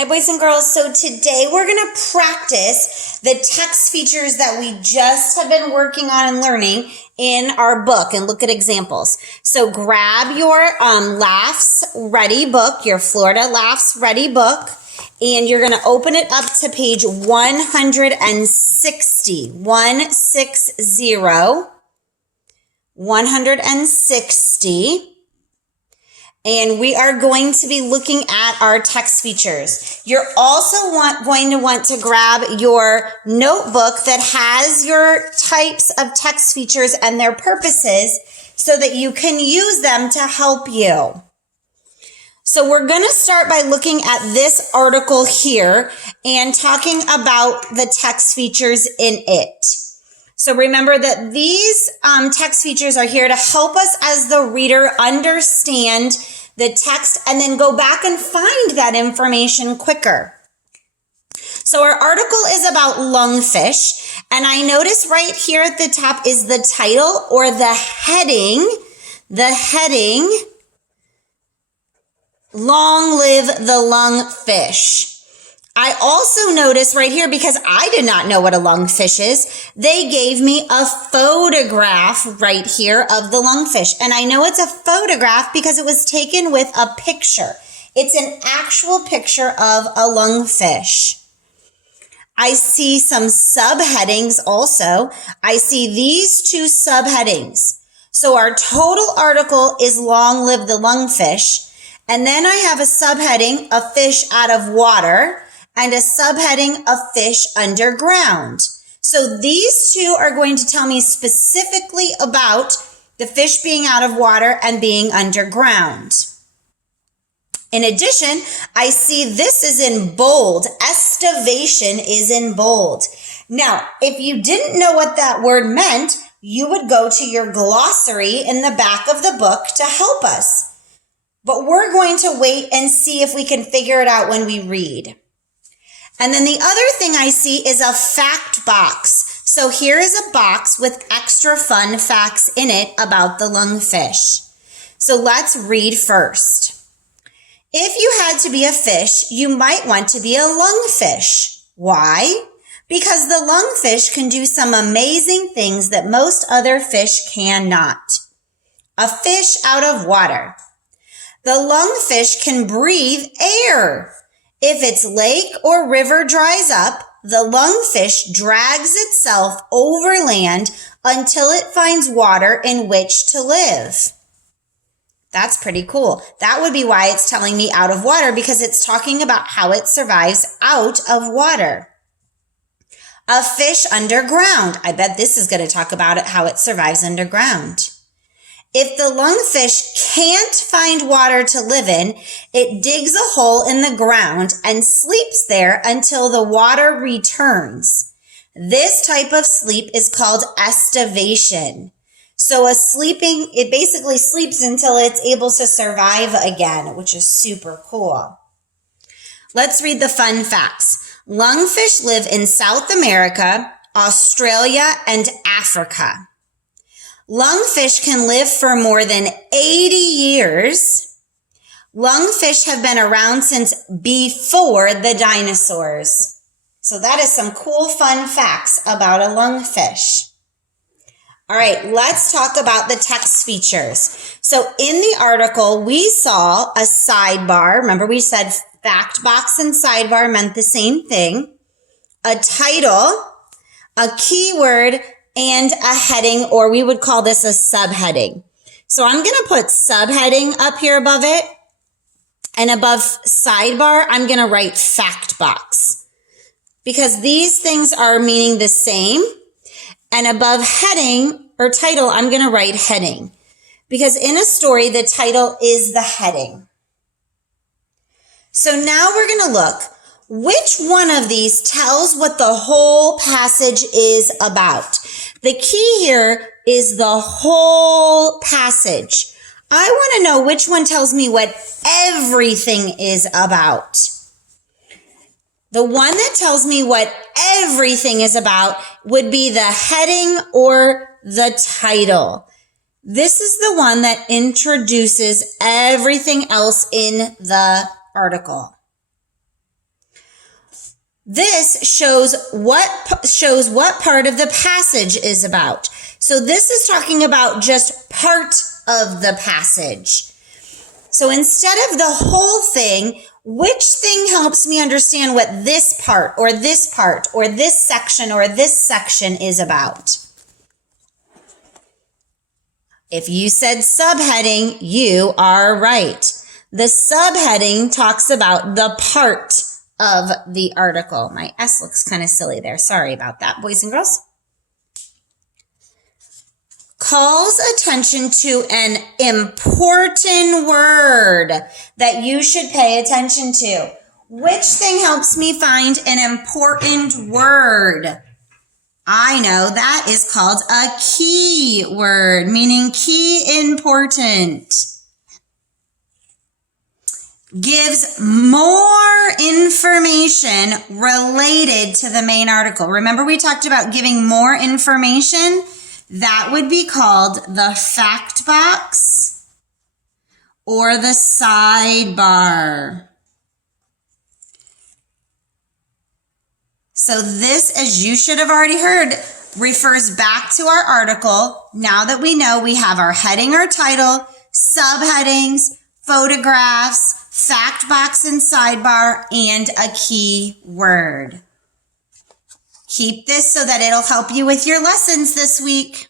Hi, boys and girls. So today we're going to practice the text features that we just have been working on and learning in our book and look at examples. So grab your LAFS Ready book, your Florida LAFS Ready book, and you're going to open it up to page 160, 160. And we are going to be looking at our text features. You're also going to want to grab your notebook that has your types of text features and their purposes so that you can use them to help you. So we're going to start by looking at this article here and talking about the text features in it. So remember that these text features are here to help us as the reader understand the text and then go back and find that information quicker. So our article is about lungfish, and I notice right here at the top is the title or the heading, Long Live the Lungfish. I also noticed right here, because I did not know what a lungfish is, they gave me a photograph right here of the lungfish. And I know it's a photograph because it was taken with a picture. It's an actual picture of a lungfish. I see some subheadings also. I see these two subheadings. So our total article is Long Live the Lungfish. And then I have a subheading, a fish out of water, and a subheading of fish underground. So these two are going to tell me specifically about the fish being out of water and being underground. In addition, I see this is in bold. Estivation is in bold. Now, if you didn't know what that word meant, you would go to your glossary in the back of the book to help us. But we're going to wait and see if we can figure it out when we read. And then the other thing I see is a fact box. So here is a box with extra fun facts in it about the lungfish. So let's read first. If you had to be a fish, you might want to be a lungfish. Why? Because the lungfish can do some amazing things that most other fish cannot. A fish out of water. The lungfish can breathe air. If its lake or river dries up, the lungfish drags itself over land until it finds water in which to live. That's pretty cool. That would be why it's telling me out of water, because it's talking about how it survives out of water. A fish underground. I bet this is going to talk about it, how it survives underground. If the lungfish can't find water to live in, it digs a hole in the ground and sleeps there until the water returns. This type of sleep is called estivation. So it basically sleeps until it's able to survive again, which is super cool. Let's read the fun facts. Lungfish live in South America, Australia, and Africa. Lungfish can live for more than 80 years. Lungfish have been around since before the dinosaurs. So that is some cool fun facts about a lungfish. All right, let's talk about the text features. So in the article, we saw a sidebar. Remember, we said fact box and sidebar meant the same thing. A title, a keyword, and a heading, or we would call this a subheading. So I'm going to put subheading up here above it. And above sidebar, I'm going to write fact box, because these things are meaning the same. And above heading or title, I'm going to write heading, because in a story, the title is the heading. So now we're going to look. Which one of these tells what the whole passage is about? The key here is the whole passage. I want to know which one tells me what everything is about. The one that tells me what everything is about would be the heading or the title. This is the one that introduces everything else in the article. This shows what part of the passage is about. So this is talking about just part of the passage. So instead of the whole thing, which thing helps me understand what this part or this section or this section is about? If you said subheading, you are right. The subheading talks about the part of the article. My S looks kind of silly there. Sorry about that, boys and girls. Calls attention to an important word that you should pay attention to. Which thing helps me find an important word? I know that is called a key word, meaning key important. Gives more information related to the main article. Remember we talked about giving more information? That would be called the fact box or the sidebar. So this, as you should have already heard, refers back to our article. Now that we know we have our heading or title, subheadings, photographs, fact box and sidebar, and a key word. Keep this so that it'll help you with your lessons this week.